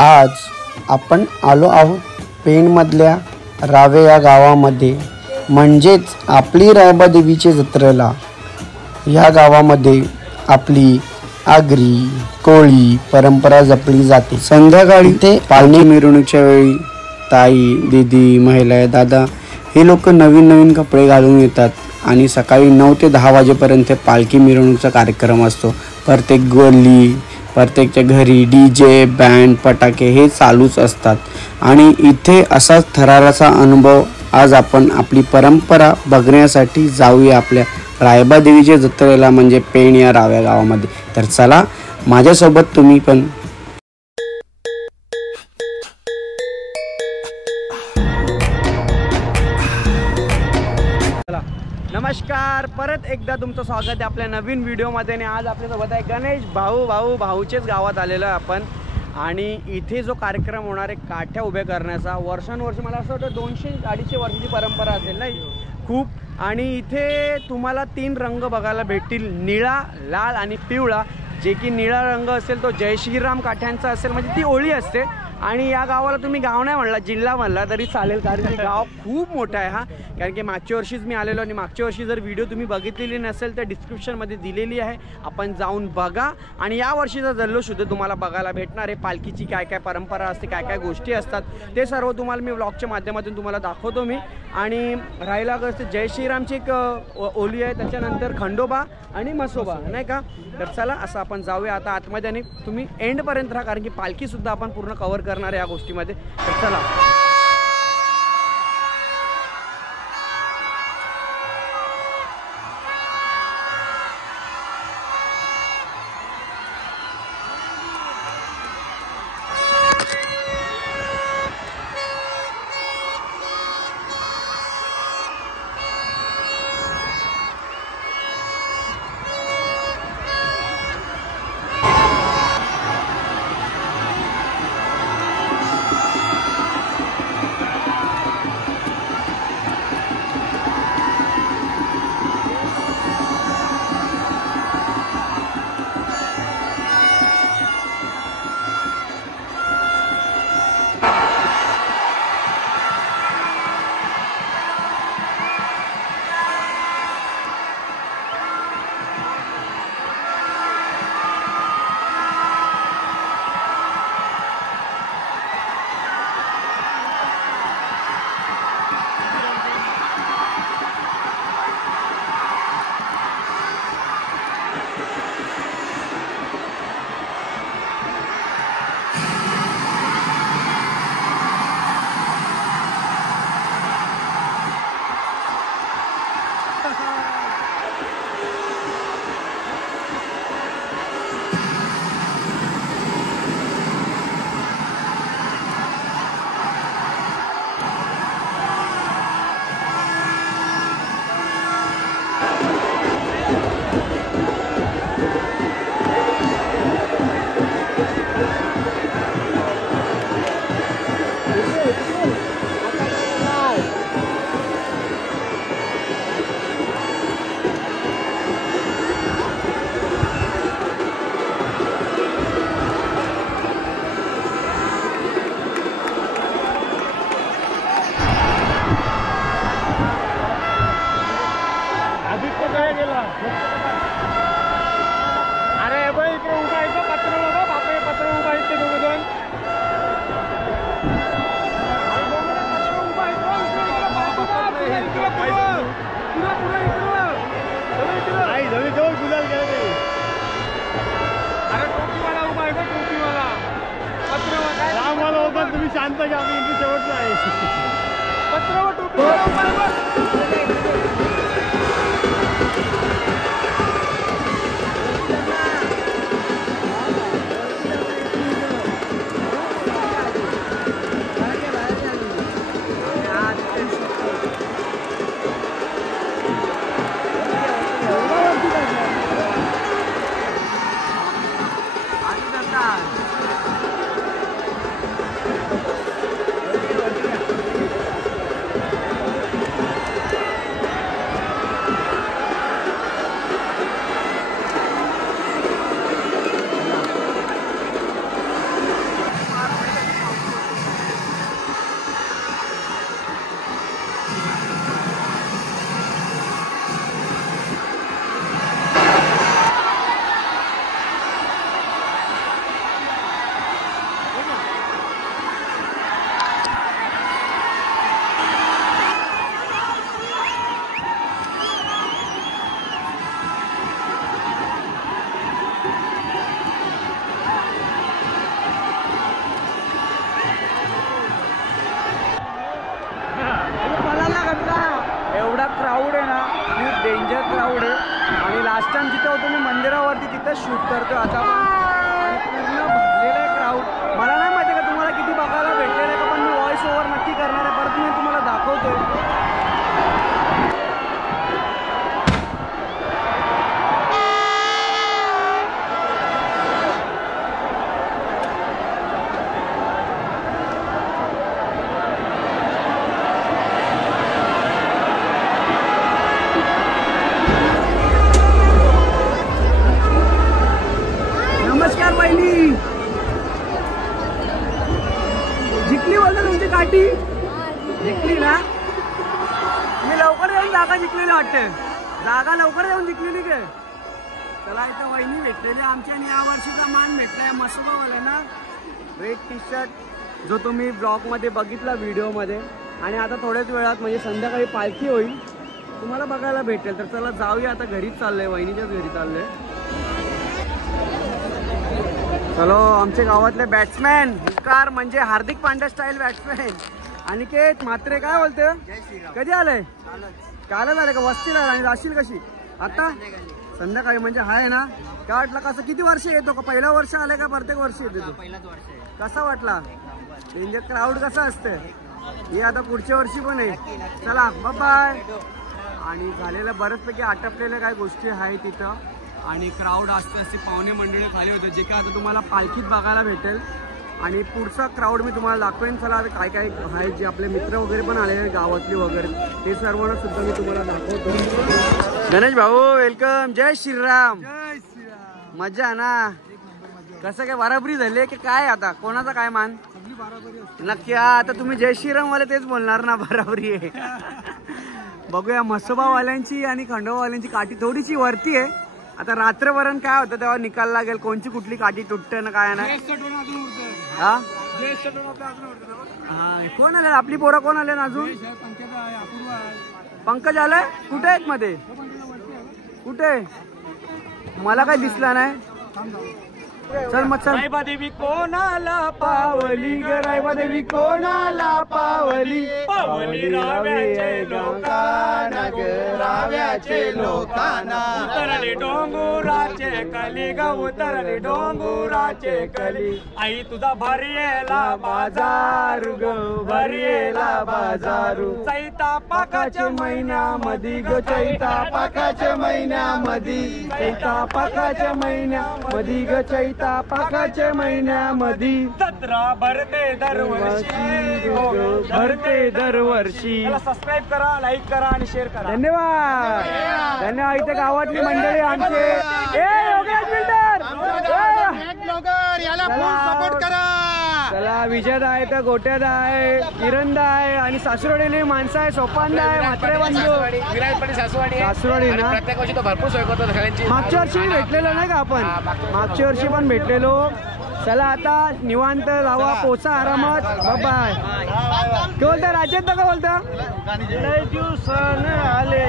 आज आपण आलो आहोत पेणमधल्या रावे या गावामध्ये, म्हणजेच आपली रायबा देवीच्या जत्रेला। या गावामध्ये आपली आगरी कोळी परंपरा जपली जाते। संध्याकाळी ते पालखी मिरवणुकीच्या वेळी ताई, दीदी, महिला, दादा हे लोक नवीन कपडे घालून येतात आणि सकाळी 9 ते 10 वाजेपर्यंत पालखी मिरवणुकीचा कार्यक्रम असतो। प्रत्येक गल्ली, प्रत्येकच्या घरी डीजे, बँड, पटाके हे चालूच असतात आणि इथे असाच थराराचा अनुभव आज आपण आपली परंपरा बघण्यासाठी जाऊया आपल्या रायबा देवीच्या जत्रेला, म्हणजे पेण या राव्या गावामध्ये। तर चला माझ्यासोबत तुम्ही पण। नमस्कार, परत एकदा तुमचं स्वागत आहे आपल्या नवीन व्हिडिओमध्ये। आणि आज आपल्यासोबत आहे गणेश भाऊचेच गावात आलेलो आहे आपण। आणि इथे जो कार्यक्रम होणार आहे काठ्या उभ्या करण्याचा, वर्षानुवर्ष मला असं वाटतं 200-250 वर्षाची परंपरा असेल ना खूप। आणि इथे तुम्हाला 3 रंग बघायला भेटतील, निळा, लाल आणि पिवळा। जे की निळा रंग असेल तो जय श्रीराम काठ्यांचा असेल, म्हणजे ती होळी असते। आणि या गावाला तुम्ही गाव नाही म्हणला, जिल्हा म्हणला तरी चालेल, कारण की गाव खूप मोठं आहे हा। कारण की मागच्या वर्षीच मी आलेलो आणि मागच्या वर्षी जर व्हिडिओ तुम्ही बघितलेली नसेल तर डिस्क्रिप्शनमध्ये दिलेली आहे, आपण जाऊन बघा। आणि या वर्षीचा जल्लोष सुद्धा तुम्हाला बघायला भेटणार आहे। पालखीची काय काय परंपरा असते, काय काय गोष्टी असतात, ते सर्व तुम्हाला मी व्लॉगच्या माध्यमातून तुम्हाला दाखवतो मी। आणि राहिला कसं जय श्रीरामची एक ओली आहे, त्याच्यानंतर खंडोबा आणि मसोबा, नाही का। तर चला असं आपण जाऊया आता आतमध्ये आणि तुम्ही एंडपर्यंत राहा, कारण की पालखीसुद्धा आपण पूर्ण कव्हर करणार आहे या गोष्टीमध्ये। तर चला। तुम्ही शांत घ्या, मी इंग्लिश शेवटचं आहे। पत्र टोपी क्राऊड आहे ना खूप डेंजर क्राऊड आहे आणि लास्ट टाइम जिथे होतो मी मंदिरावरती तिथं शूट करतो आता आणि पूर्ण भरलेलं आहे क्राऊड. मला नाही माहिती का तुम्हाला किती बघायला भेटलेलं आहे का, पण मी व्हॉइस ओव्हर नक्की करणार आहे, परत मी तुम्हाला दाखवतो. नमस्कार वहिनी, जिंकली बोलतो तुमची काठी, जिंकली ना? मी लवकर येऊन जागा जिंकलेली वाटते, जागा लवकर येऊन जिंकलेली काय? चला इथं वहिनी भेटलेली आमच्या आणि या वर्षीचा मान भेटलाय मसोबावाला ना, रेड टी शर्ट जो तुम्ही ब्लॉगमध्ये बघितला व्हिडिओमध्ये. आणि आता थोड्याच वेळात म्हणजे संध्याकाळी पालखी होईल, तुम्हाला बघायला भेटेल. तर चला जाऊया, आता घरीच चाललंय, वहिनीच्याच घरी चाललंय. चलो आमच्या गावातले बॅट्समॅन हुंकार म्हणजे हार्दिक पांड्या स्टाईल बॅट्समॅन अनिकेत म्हात्रे. काय बोलते, कधी आलंय? कालच आलंय का? वस्तीला आणि जाशील कशी आता? संध्याकाळी म्हणजे आहे ना. काय वाटलं कसं, किती वर्ष येतो का? पहिलं वर्ष आलंय का प्रत्येक वर्षी येतो? कसा वाटला? डेंजर क्राऊड कसं असतं हे आता पुढच्या वर्षी पण आहे. चला बाय. आणि झालेलं बऱ्याचपैकी आटपलेल्या काय गोष्टी आहेत तिथं आणि क्राऊड असते असे पाहुणे मंडळी खाली होते जे काय आता तुम्हाला पालखीत बघायला भेटेल. आणि पुढचा क्राऊड मी तुम्हाला दाखवेन. चला आता काय काय आहे जे आपले मित्र वगैरे पण आले गावातले वगैरे ते सर्वांना सुद्धा मी तुम्हाला दाखवतो. गणेश भाऊ वेलकम, जय श्रीराम. मजा ना? कसं काय बराबरी झाली की काय? आता कोणाचा काय मान नक्की? आता तुम्ही जय श्रीराम वाले तेच बोलणार ना, बराबरी आहे. बघूया मसोबावाल्यांची आणि खंडोबावाल्यांची काठी थोडीशी वरती आहे. आता रात्रभरण काय होतं तेव्हा निकाल लागेल कोणची कुठली काठी तुटते ना काय नाही. हा कोण आले आपली पोरं, कोण आले ना अजून? पंकज आलाय? कुठे आहेत मध्ये? कुठे? मला काय दिसला नाही. चल मग चल. रायबा देवी कोणाला पावली ग, रायबा देवी कोणाला पावली, पावली राव्याचे लोकांना ग, राव्याचे लोकांना. उतरले डोंगुराचे कली ग, उतरले डोंगुराचे कली. आई तुझा भरियेला बाजार ग, भरियेला बाजारू. चैता पाकाच्या महिन्यामध्ये ग, चैता पाकाच्या महिन्यामध्ये, चैता पाकाच्या महिन्यामध्ये ग, चैता पाकाच्या महिन्यामध्ये. जत्रा भरते दरवर्षी, भरते दरवर्षी. सबस्क्राईब करा, लाईक करा आणि शेअर करा. धन्यवाद धन्यवाद. इथे गावातली मंडळी आमचे सपोर्ट करा. चला विजयदा आहे, तर गोट्यादा आहे, किरणदा आहे आणि सासरोडीली माणसं आहे, सोपानदा आहे, म्हात्रे बंधू सासरोडी ना. प्रत्येक वर्षी तो भरपूर सोय करतो सगळ्यांची. मागच्या वर्षी भेटलेलो नाही का आपण? मागच्या वर्षी पण भेटलेलो. चला आता निवांत जावा, पोचा आरामात. बाय. काय बोलता राजेत? का बोलता? आले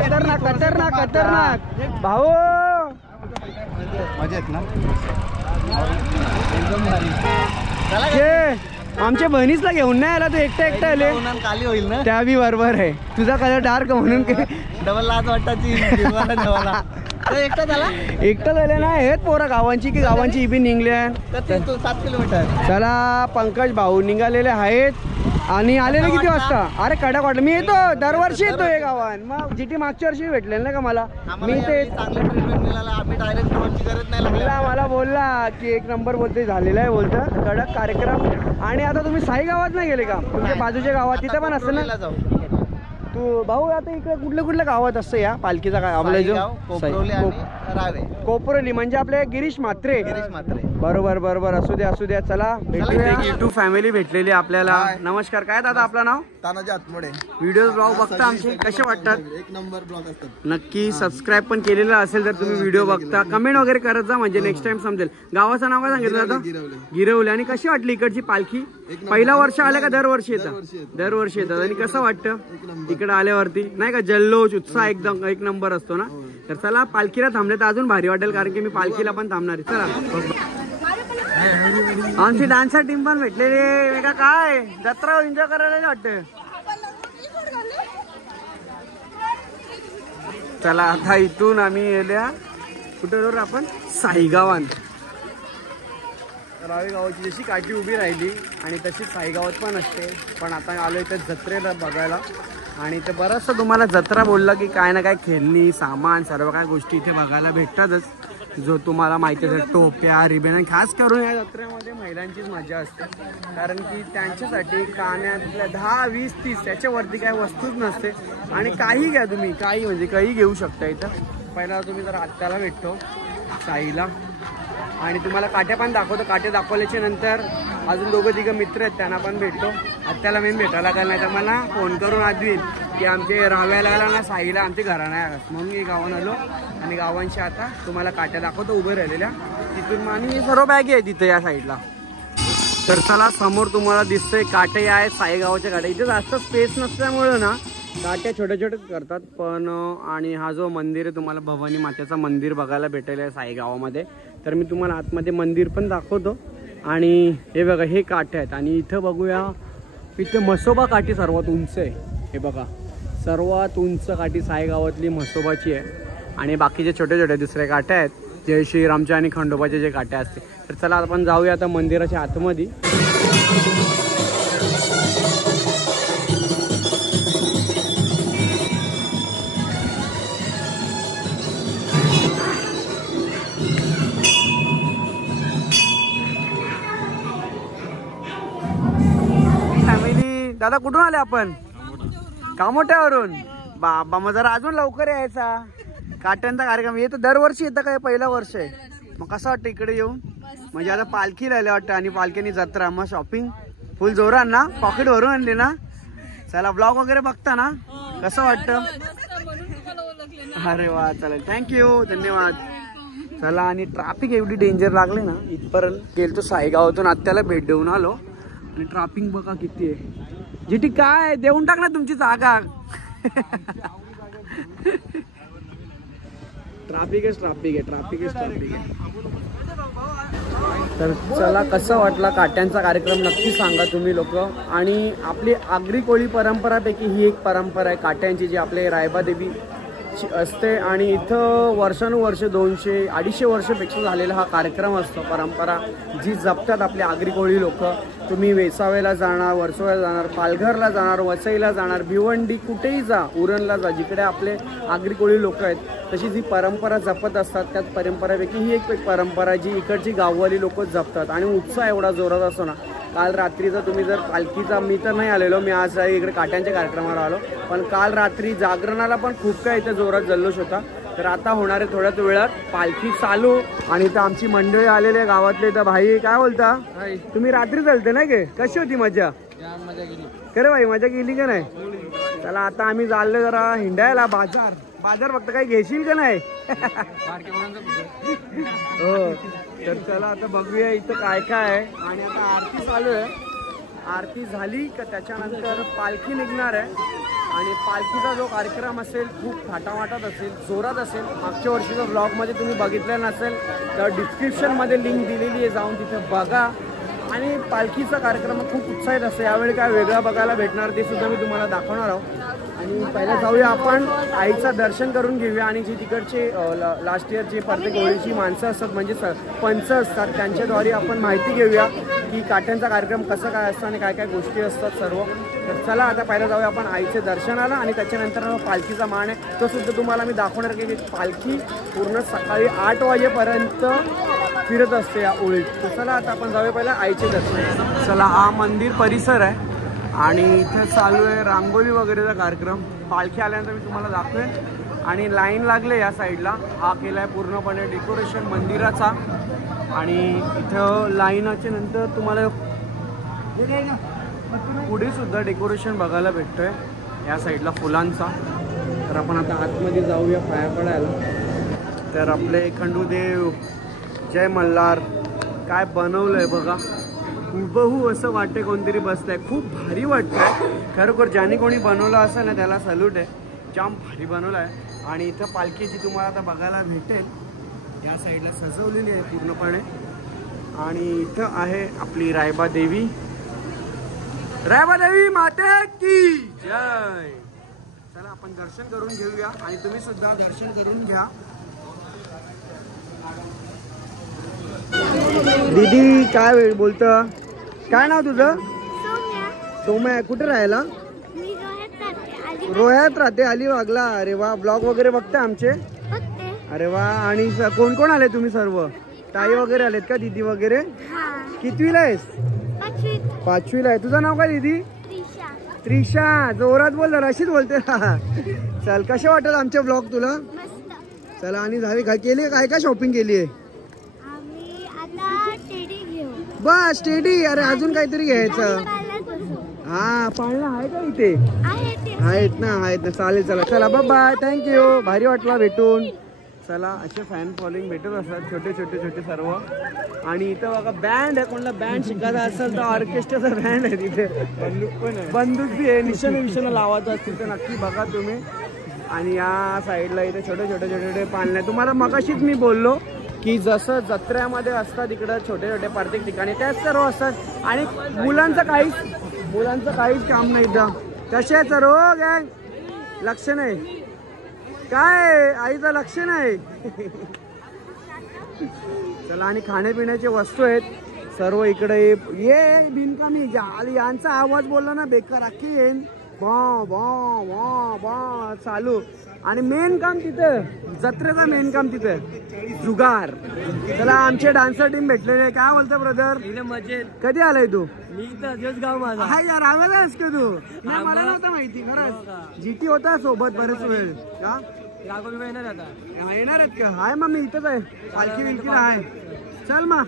खतरनाक खतरनाक खतरनाक भाऊ. मजेत ना? आमच्या बहिणीसला घेऊन नाही आला, तू एकटा एकटा आले. काली होईल ना? त्या बी बरोबर आहे, तुझा कलर डार्क म्हणून डबल लाज वाटताची. एकटा झाला, एकटा झाले ना. हेच पोरा गावांची की गावांची इबी निघल्या 7 किलोमीटर. चला पंकज भाऊ निघालेले आहेत आणि आलेले किती वाजता? अरे कडक वाटलं. मी येतो दरवर्षी येतो हे गावात. मग जीटी मागच्या वर्षी भेटले ना का मला? मी ते मला बोलला की 1 नंबर बोलते झालेला आहे बोलतं, कडक कार्यक्रम. आणि आता तुम्ही साई गावात नाही गेले का? तुमच्या बाजूच्या गावात तिथे पण असतं ना तू भाऊ? आता इकडे कुठल्या कुठल्या गावात असतं या पालखीचा? काय आपला जो कोपरोली म्हणजे आपले गिरीश म्हात्रे. बरोबर बरोबर. असू द्या असू द्या. चला भेटूया. युट्यूब फॅमिली भेटलेली आपल्याला. नमस्कार. काय दादा आपलं नाव? तानाजी आतमोडे. व्हिडिओ ब्लॉग बघता आमचे, कसे वाटतात? 1 नंबर ब्लॉग असतात. नक्की सबस्क्राईब पण केलेला असेल तर तुम्ही व्हिडिओ बघता, कमेंट वगैरे करत जा म्हणजे नेक्स्ट टाइम समजेल. गावाचं नाव काय सांगितलं आता? गिरवले. आणि कशी वाटली इकडची पालखी? पहिला वर्ष आल्या का दरवर्षी येतात? दरवर्षी येतात. आणि कसं वाटतं इकडे आल्यावरती नाही का? जल्लोष उत्साह एकदम 1 नंबर असतो ना. तर चला पालखीला थांबले तर अजून भारी वाटेल, कारण की मी पालखीला पण थांबणार आहे. चला आमची डान्सर टीम पण भेटलेली. काय जत्रा एन्जॉय करायला वाटतं. चला आता इथून आम्ही गेल्या कुठे बरोबर आपण साईगावात. रावे गावाची जशी काठी उभी राहिली आणि तशी साईगावात पण असते. पण आता आलो इथे जत्रेला बघायला आणि इथे बरंचसं तुम्हाला जत्रा बोललं की काय ना काय खेळणी सामान सर्व काय गोष्टी इथे बघायला भेटतातच. जो तुम्हाला माहिती आहे टोप्या रिबेन आणि खास करून या जत्रेमध्ये महिलांचीच मजा असते. कारण की त्यांच्यासाठी कानातल्या 10, 20, 30 त्याच्यावरती काय वस्तूच नसते. आणि काही घ्या तुम्ही, काही म्हणजे काही घेऊ शकता इथं. पहिला तुम्ही जर आत्याला भेटतो साईला आणि तुम्हाला काट्या पण दाखवतो. काटे दाखवल्याच्या नंतर अजून 2-3 मित्र आहेत त्यांना पण भेटतो. आत्याला मेन भेटायला काय नाही तर मला फोन करून आजवील की आमचे राव्याला आला ना साईला आमचे घरा नाही आलात म्हणून मी गावात आलो आणि गावांशी आता तुम्हाला काट्या दाखवतो उभे राहिलेल्या तिथून. आणि सर्व बॅगी आहे तिथे या साईडला. तर चला समोर तुम्हाला दिसतंय काटे आहेत साईगावाच्या काटे. इथे जास्त स्पेस नसल्यामुळं ना काट्या छोट्या छोट्या करतात पण. आणि हा जो मंदिर आहे तुम्हाला भवानी मातेचा मंदिर बघायला भेटेल आहे साईगावामध्ये. तर मी तुम्हाला आतमध्ये मंदिर पण दाखवतो. आणि हे बघा हे काठे आहेत आणि इथं बघूया इथे म्हसोबा काठी सर्वात उंच आहे. हे बघा सर्वात उंच काठी साईगावातली म्हसोबाची आहे. आणि बाकीचे छोटे छोटे दुसरे काठे आहेत जे श्रीरामच्या आणि खंडोबाचे जे काठे असते. तर चला आपण जाऊया आता मंदिराच्या आतमध्ये. दादा कुठून आले आपण? कामोठ्यावरून. बाबा मग जरा अजून लवकर यायचा. काट्यांचा कार्यक्रम येतो दरवर्षी येतं काय पहिलं वर्ष आहे. मग कसं वाटतं इकडे येऊन? म्हणजे आता पालखी राहिल्या वाटतं आणि पालखीनी जत्रा मग शॉपिंग फुल जोरान ना पॉकेट भरून आणली ना. चला ब्लॉग वगैरे बघता ना कसं वाटतं? अरे वा चालेल थँक्यू धन्यवाद. चला आणि ट्रॅफिक एवढी डेंजर लागली ना इथपर्यंत गेलतो साईगावातून आत्याला भेट देऊन आलो आणि ट्रॅफिक बघा किती आहे. जिटी काय देऊन टाक ना तुमची जागा. ट्रॅफिक आहे. तर चला कसं वाटला काट्यांचा कार्यक्रम नक्की सांगा तुम्ही लोक. आणि आपली आगरी कोळी परंपरापैकी ही एक परंपरा आहे काट्यांची जी आपले रायबादेवी असते. आणि इथं वर्षानुवर्ष 200-250 वर्षापेक्षा झालेला हा कार्यक्रम असतो. परंपरा जी जपतात आपले आगरी कोळी लोक. तुम्ही वेसावेला जाणार, वर्सोव्याला जाणार, पालघरला जाणार, वसईला जाणार, भिवंडी कुठेही जा, उरणला जा, जिकडे आपले आगरी कोळी लोक आहेत तशी जी परंपरा जपत असतात. त्याच परंपरापैकी ही एक परंपरा जी इकडची गाववाली लोक जपतात. आणि उत्साह एवढा जोरात असतो ना. काल रात्रीचा तुम्ही जर पालखीचा मी तर नाही आलेलो, मी आज इकडे काट्यांच्या कार्यक्रमावर आलो. पण काल रात्री जागरणाला पण खूप काय इथं जोरात जल्लोष होता. तर आता होणारे थोड्याच वेळात पालखी चालू. आणि इथं आमची मंडळी आलेली आहे गावातले. तर भाई काय बोलता? तुम्ही रात्री चालते नाही गे? कशी होती मजा? मजा गेली खरं भाई मजा गेली का नाही? चला आता आम्ही चाललो जरा हिंडायला. बाजार फक्त काही घेशील का नाही? हो तर चला आता बघूया इथं काय काय आहे. आणि आता आरती चालू आहे. आरती झाली का त्याच्यानंतर पालखी निघणार आहे. आणि पालखीचा जो कार्यक्रम असेल खूप थाटामाटात असेल, जोरात असेल. मागच्या वर्षीचा ब्लॉगमध्ये तुम्ही बघितलं नसेल तर डिस्क्रिप्शनमध्ये लिंक दिलेली आहे, जाऊन तिथे बघा. आणि पालखीचा कार्यक्रम खूप उत्साहित असतो. यावेळी काय वेगळं बघायला भेटणार ते सुद्धा मी तुम्हाला दाखवणार आहोत. आणि पहिला जाऊया आपण आईचं दर्शन करून घेऊया. आणि जी तिकडचे लास्ट इयरचे प्रत्येक होळीची माणसं असतात म्हणजे पंच असतात त्यांच्याद्वारे आपण माहिती घेऊया की काट्यांचा कार्यक्रम कसं काय असतं आणि काय काय गोष्टी असतात सर्व. तर चला आता पहिला जाऊया आपण आईचे दर्शनाला. आणि त्याच्यानंतर पालखीचा मान आहे तो सुद्धा तुम्हाला मी दाखवणार की पालखी पूर्ण सकाळी 8 वाजेपर्यंत फिरत असते या ओळीत. तर चला आता आपण जाऊया पहिला आईचे दर्शन. चला हा मंदिर परिसर आहे आणि इथे चालू आहे रांगोळी वगैरेचा कार्यक्रम. पालखी आल्यानंतर मी तुम्हाला दाखवेन. आणि लाईन लागले या साईडला. हा केला आहे पूर्णपणे डेकोरेशन मंदिराचा. आणि इथं लाईनाच्या नंतर तुम्हाला पुढे सुद्धा डेकोरेशन बघायला भेटतोय या साईडला फुलांचा. तर आपण आता आतमध्ये जाऊया पाया पडायला. तर आपले खंडूदेव जय मल्हार काय बनवलंय बघा. हुबहू असं वाटते कोणतरी बसलंय. खूप भारी वाटतंय खरोखर. ज्याने कोणी बनवलं असेल ना त्याला सल्यूट आहे. जाम भारी बनवलं आहे. आणि इथं पालखीची तुम्हाला आता बघायला भेटेल. या साईडला सजवलेली आहे पूर्णपणे. आणि इथं आहे आपली रायबादेवी. रायबादेवी माते की जय. चला आपण दर्शन करून घेऊया आणि तुम्ही सुद्धा दर्शन करून घ्या. दीदी काय वेळ बोलतं, काय नाव तुझं? सोम्या. कुठे राहायला? रोह्यात राहते, अलिबागला. अरे वा, ब्लॉग वगैरे बघते आमचे? अरे वा. आणि कोण कोण आले तुम्ही सर्व? ताई वगैरे आलेत का, दीदी वगैरे? कितवीला आहेस? 5वीला आहे. तुझं नाव काय दीदी? त्रिशा. जोरात बोल, रशीद बोलते. चल, कसे वाटत आमचे ब्लॉग तुला? चला. आणि झाली काय केली, काय काय शॉपिंग केली आहे? बस टेडी. अरे अजून काहीतरी घ्यायचं. हा, पाळणा आहे का इथे? आहेत ना. चालेल. चला चला, बाय. थँक्यू. भारी वाटला भेटून. चला, असे फॅन फॉलोइंग भेटत असतात छोटे छोटे सर्व. आणि इथं बघा बँड आहे, कोणाला बँड शिकायचा असेल तर ऑर्केस्ट्राचा बँड आहे तिथे. बंदूक बी आहे, निशाण लावायचं असतील तर नक्की बघा तुम्ही. आणि या साईडला इथे छोटे छोटे पाळणे. तुम्हाला मगाशीच मी बोललो की जसं जत्र्यामध्ये असतात इकडं छोटे प्रत्येक ठिकाणी त्याच सर्व असतात. आणि मुलांचं काहीच काम नाही इथं. कसे सर्व गँग, लक्ष नाही काय, आईचं लक्ष नाही. चला. आणि खाण्यापिण्याचे वस्तू आहेत सर्व इकडे. ये बिनकामी यांचा आवाज बोलला ना बेकार, अख्खी येईन बा चालू. आणि मेन काम तिथं, जत्रेचा मेन काम तिथं जुगार. चला, आमचे डान्सर टीम भेटलेले. काय बोलतो ब्रदर? मजेत. कधी आलाय तू? मी तर गाव माझा. हा यार, आवाज का तू? नाही, मला नव्हतं माहिती खरंच. जीटी होता सोबत बरेच वेळ का? येणार आहेत का? हाय मग, मी इथंच आहे. पालखी बिलकीला आहे. चल मग.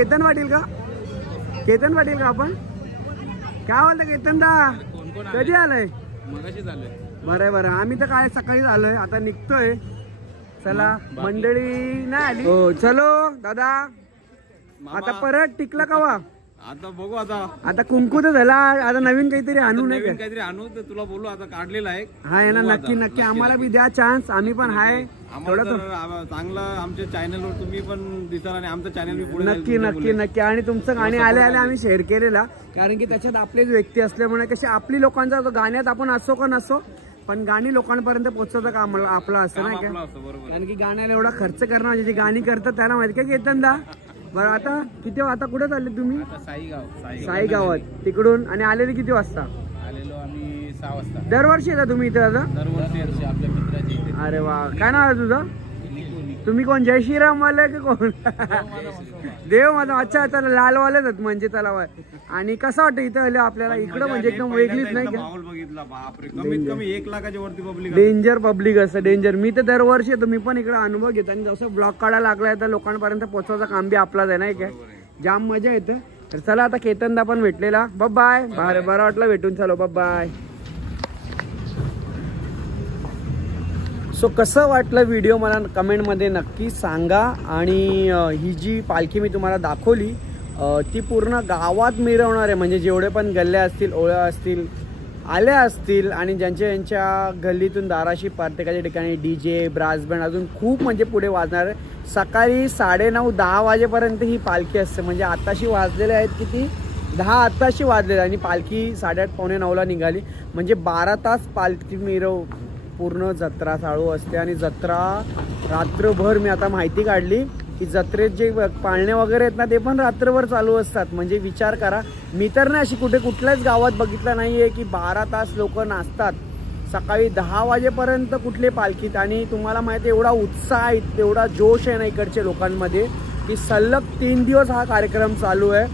केतन पाटील का? केतन पाटील का आपण? काय बोलता केतन दा? कधी आलाय? मगाशी झालंय. बरं बरं, आम्ही तर काय सकाळीच आलोय, आता निघतोय. चला मंडळी नाही आली. हो चलो दादा, आता परत टिकला का वा? आता बघू. आता कुंकू तर झाला, आता नवीन काहीतरी आणू नाही का? काहीतरी आणू तर तुला बोलू. आता काढलेला आहे. हाय ना, नक्की नक्की आम्हाला बी द्या चान्स, आम्ही पण हाय थोडं चांगलं. आमच्या चॅनलवर तुम्ही पण दिसाल आणि आमचं चॅनल बी पुढे नक्की नक्की नक्की. आणि तुमचं गाणे आले आले आम्ही शेअर केलेला, कारण की त्याच्यात आपलेच व्यक्ती असल्यामुळे कशी आपली लोकांचा गाण्यात आपण असो का नसो, पण गाणी लोकांपर्यंत पोहोचवतं काम आपलं असतं नाही का? कारण की गाण्याला एवढा खर्च करणं म्हणजे जी गाणी करतात त्याला माहिती का केतन दा? बरं आता किती आता कुठे चालले तुम्ही? साई गावात तिकडून. आणि आलेले किती वाजता? आलेलो आम्ही 6 वाजता. दरवर्षी येता तुम्ही इथे आता? दरवर्षी आपल्या मित्राची. अरे वा, काय नाव आहे तुझं? तुम्ही कोण, जय श्रीराम वाले की कोण? देव माझा. अच्छा चला, लालवालेच आहेत म्हणजे तलाव आहे. आणि कसं वाटतं इथं आलं आपल्याला? इकडं म्हणजे एकदम वेगळीच नाही का? माहोल बघितला बापरे, कमीत कमी 1 लाखाच्या वरती पब्लिक. डेंजर पब्लिक असतं, डेंजर. मी तर दरवर्षी येतो, मी पण इकडे अनुभव घेतो. आणि जसं ब्लॉग काढायला लागलाय तर लोकांपर्यंत पोहोचवायचं काम बी आपलाच आहे नाही काय? जाम मजा येतं. तर चला आता केतनदा पण भेटलेला, बाय. बरं वाटलं भेटून. चलो बाय. सो कसं वाटलं व्हिडिओ मला कमेंटमध्ये नक्की सांगा. आणि ही जी पालखी मी तुम्हाला दाखवली ती पूर्ण गावात मिरवणार आहे. म्हणजे जेवढे पण गल्ल्या असतील, ओळ्या असतील, आल्या असतील, आणि ज्यांच्या गल्लीतून दाराशी प्रत्येकाच्या ठिकाणी DJ ब्रास बँड अजून खूप म्हणजे पुढे वाजणार आहे. सकाळी 9:30-10 वाजेपर्यंत ही पालखी असते. म्हणजे आताशी वाजलेले आहेत किती? 10 आताशी वाजलेले. आणि पालखी 8:30-9:45ला निघाली. म्हणजे 12 तास पालखी मिरव पूर्ण जत्रा चालू असते. आणि जत्रा रात्रभर, मी आता माहिती काढली की जत्रेत जे पाळणे वगैरे आहेत ना ते पण रात्रभर चालू असतात. म्हणजे विचार करा, मी तर नाही अशी कुठल्याच गावात बघितलं नाहीये की 12 तास लोक नाचतात सकाळी 10 वाजेपर्यंत कुठले पालखीत. आणि तुम्हाला माहिती आहे एवढा उत्साह आहे, एवढा जोश आहे ना इकडच्या लोकांमध्ये की सलग 3 दिवस हा कार्यक्रम चालू आहे.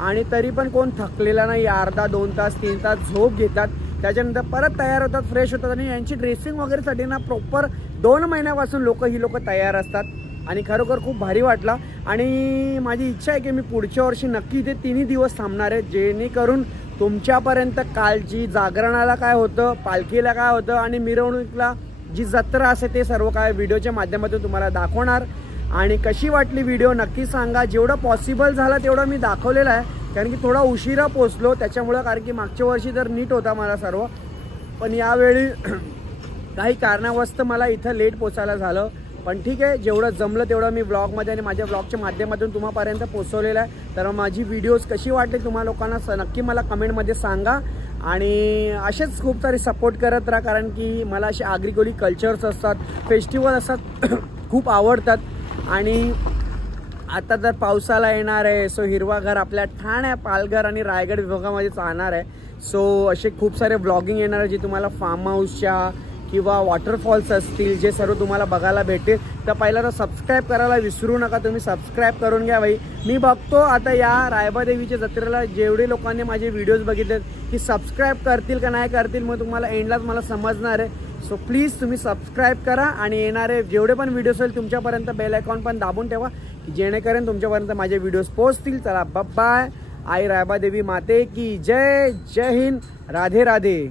आणि तरी पण कोण थकलेला नाही. अर्धा 2 तास 3 तास झोप घेतात, त्याच्यानंतर परत तयार होतात, फ्रेश होतात. आणि यांची ड्रेसिंग वगैरेसाठी ना प्रॉपर 2 महिन्यापासून ही लोक तयार असतात. आणि खरोखर खूप भारी वाटला. आणि माझी इच्छा आहे की मी पुढच्या वर्षी नक्की इथे 3 दिवस थांबणार आहे, जेणेकरून तुमच्यापर्यंत कालची जागरणाला काय होतं, पालखीला काय होतं आणि मिरवणुकीला जी जत्रा असते ते सर्व काय व्हिडिओच्या माध्यमातून तुम्हाला दाखवणार. आणि कशी वाटली व्हिडिओ नक्की सांगा. जेवढं पॉसिबल झालं तेवढं मी दाखवलेलं आहे, कारण की थोडा उशिरा पोचलो त्याच्यामुळं. कारण की मागच्या वर्षी तर नीट होता मला सर्व, पण यावेळी काही कारणावस्तव मला इथं लेट पोचायला झालं. पण ठीक आहे, जेवढं जमलं तेवढं मी ब्लॉगमध्ये आणि माझ्या ब्लॉगच्या माध्यमातून तुम्हापर्यंत पोचवलेलं आहे. तर माझी व्हिडिओज कशी वाटली तुम्हाला लोकांना नक्की मला कमेंटमध्ये सांगा. आणि असेच खूप सारे सपोर्ट करत राहा, कारण की मला असे आगरी-कोळी कल्चर्स असतात, फेस्टिवल असतात खूप आवडतात. आणि आता तर पावसाला येणार आहे, सो हिरवागार आपल्या ठाणे, पालघर आणि रायगड विभागामध्ये चालणार आहे. सो असे खूप सारे ब्लॉगिंग येणार आहे जे तुम्हाला फार्म हाऊसच्या किंवा वॉटरफॉल्स असतील, जे सर्व तुम्हाला बघायला भेटेल. तर पहिला तर सबस्क्राईब करायला विसरू नका, तुम्ही सबस्क्राईब करून घ्या भाई. मी बघतो आता या रायबादेवीच्या जत्रेला जेवढे लोकांनी माझे व्हिडिओज बघितले की सबस्क्राईब करतील का नाही करतील, मग तुम्हाला एंडलाच मला समजणार आहे. सो प्लीज तुम्ही सबस्क्राईब करा आणि येणारे जेवढे पण व्हिडिओज असेल तुमच्यापर्यंत बेल आयकॉन पण दाबून ठेवा, की जेणेकरून तुमच्यापर्यंत माझे व्हिडिओज पोहोचतील. चला बाय. आई रायबादेवी माते की जय. जय हिंद. राधे राधे.